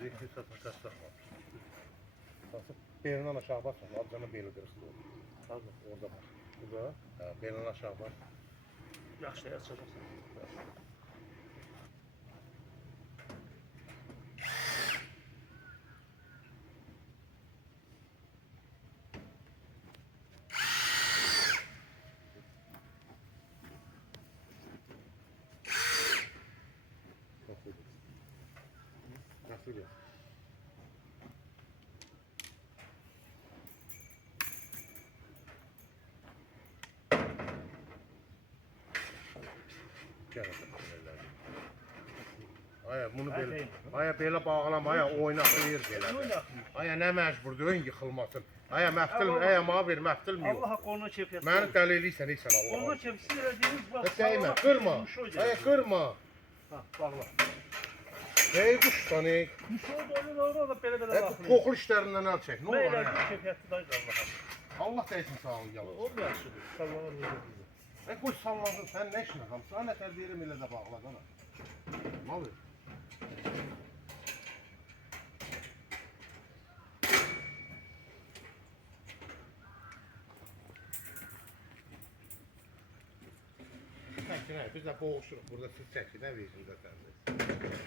Zeytin satmışlar satmamış. Nasıl? Belinden aşağı basma. Abcanın beli kırıklı oldu. Tabii. Orada bak. Burada. Ha, belinden aşağı bas. Yaxşı açacaqsan. Nasıl? Nasıl gel? Gel bakalım. Aya bunu böyle, aya belə bağlama, aya oynatılır belə. Aya nə məcburdur yıxılmasın. Aya məftil, aya ma ver, məftilmiyor. Allah haqqı onun keyfiyyəti. Məni dəli eləyirsən sən Allah. Onun keyfiyyəti elədiyiniz bax. Dəymə, qırma. Aya qırma. Ha, bağla. Ey quşdan ey. Müşoğlu da belə-belə baxılır. Qoxul işlərindən əl çək. Nə Nə olur elədi ya? keyfiyyəti də Allah'a. Allah dəysin sağ ol yavrum. O da yaxşıdır. Sallanır bizi. Qoy sallansın, sən nə işinə xam? Sana nətər verim elə də bağla qana. Mal ver. Çəkin, biz də boğuşuruq. Burada siz çəkin, nə versin də səndə.